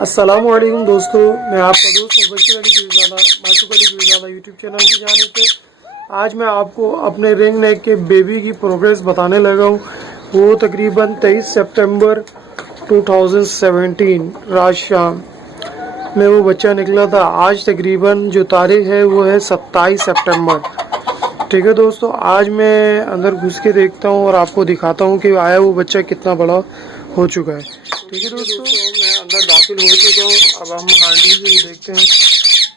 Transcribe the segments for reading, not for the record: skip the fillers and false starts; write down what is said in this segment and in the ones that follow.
अस्सलामुअलैकुम दोस्तों, मैं आपका दोस्त मुबश्शिर अली पीरज़ादा मासूक अली पीरज़ादा यूट्यूब चैनल की जानिब से आज मैं आपको अपने रिंग नेक के बेबी की प्रोग्रेस बताने लगा हूँ। वो तकरीबन 23 सितंबर 2017 रात शाम में वो बच्चा निकला था। आज तकरीबन जो तारीख है वो है 27 सितंबर। ठीक है दोस्तों, आज मैं अंदर घुस के देखता हूँ और आपको दिखाता हूँ कि आया वो बच्चा कितना बड़ा हो चुका है। ठीक है दोस्तों, मैं अंदर दाखिल हो चुका हूँ। अब हम हांडी से देखते हैं।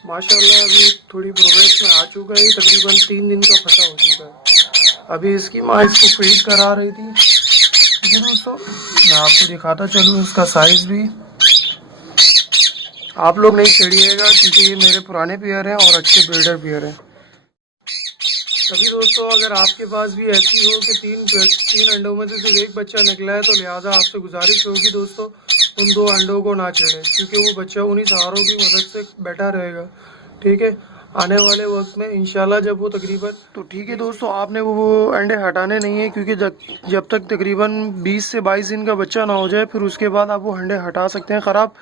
माशाल्लाह अभी थोड़ी प्रोग्रेस में आ चुका है। तकरीबन 3 दिन का फटा हो चुका है। अभी इसकी माँ इसको फीड करा रही थी। ठीक है दोस्तों, मैं आपको दिखाता चलूँ इसका साइज़ भी। आप लोग नहीं छेड़िएगा क्योंकि ये मेरे पुराने पेयर हैं और अच्छे ब्रीडर पेयर हैं। तभी दोस्तों, अगर आपके पास भी ऐसी हो कि तीन अंडों में से सिर्फ एक बच्चा निकला है, तो लिहाजा आपसे गुजारिश होगी दोस्तों उन 2 अंडों को ना छेड़ें, क्योंकि वो बच्चा उन्हीं सहारों की मदद से बैठा रहेगा। ठीक है, आने वाले वक्त में इंशाल्लाह जब वो तकरीबन तो ठीक है दोस्तों, आपने वो अंडे हटाने नहीं है, क्योंकि जब तक तकरीबन 20 से 22 दिन का बच्चा ना हो जाए फिर उसके बाद आप वो अंडे हटा सकते हैं ख़राब।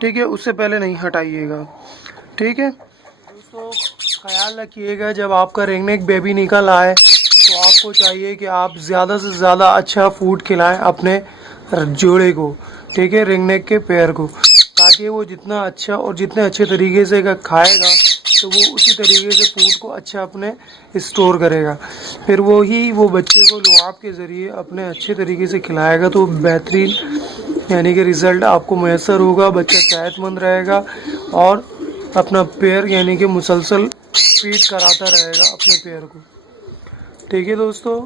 ठीक है, उससे पहले नहीं हटाइएगा। ठीक है दोस्तों, ख्याल रखिएगा जब आपका रिंग नेक बेबी निकल आए तो आपको चाहिए कि आप ज़्यादा से ज़्यादा अच्छा फूड खिलाएं अपने जोड़े को। ठीक है, रिंग नेक के पेयर को, ताकि वो जितना अच्छा और जितने अच्छे तरीके से खाएगा तो वो उसी तरीके से फूड को अच्छा अपने स्टोर करेगा। फिर वो बच्चे को लुआब के ज़रिए अपने अच्छे तरीके से खिलाएगा तो बेहतरीन यानी कि रिज़ल्ट आपको मैसर होगा। बच्चा सेहतमंद रहेगा और अपना पेयर यानी कि मुसलसल फीड कराता रहेगा अपने पेयर को। ठीक है दोस्तों।